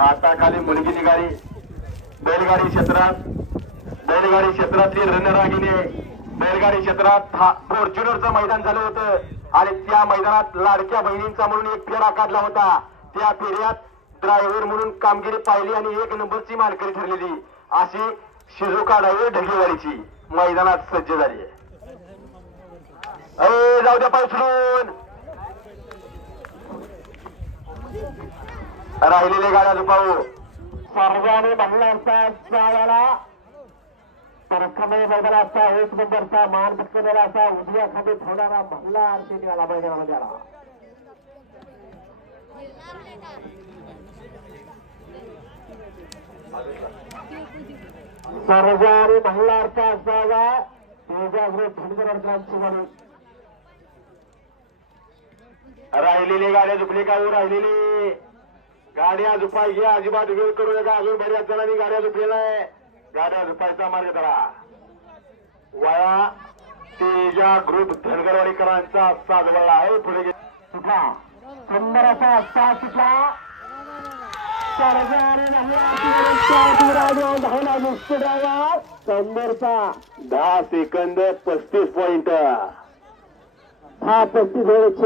आता खाली मुलगी निघाली बैलगाडी क्षेत्रातली रणरागिणी बैलगाडी क्षेत्रात फॉर्च्युनरचं मैदान झालं होतं आणि त्या मैदानात लाडक्या बहिणींचा म्हणून एक फेरा काढला होता. त्या फेऱ्यात ड्रायव्हर म्हणून कामगिरी पाहिली आणि 1 नंबरची मानकरी ठरलेली अशी शिरोका ड्रायव्हर ढगेवाडीची मैदानात सज्ज झाली आहे. जाऊ द्या पाऊसरून राहिलेले गाड्या झुकावू सर्वांनी महिलांचा परखमे मैदानाचा 1 नंबरचा मान पटकवलेला असा उजव्या खाली ठेवणारा महिला आरती निघाला मैदानामध्ये आला. सर्वांनी महिलांचा असावा तेजाग्र धनगरांची गाडी. राहिलेली गाड्या झुकली का राहिलेली गाड्या झुपायची अजिबात वेळ करू नका. अजून बऱ्याच जणांनी गाड्या झुकलेल्या आहे. गाड्या झुपायचा मार्ग करा. वया तेजा ग्रुप धनगरवाडीकरांचा साजवळला आहे. पुढे सुद्धा सुंदर असा सुटला संदरचा 10 सेकंद 35 पॉइंट 10-35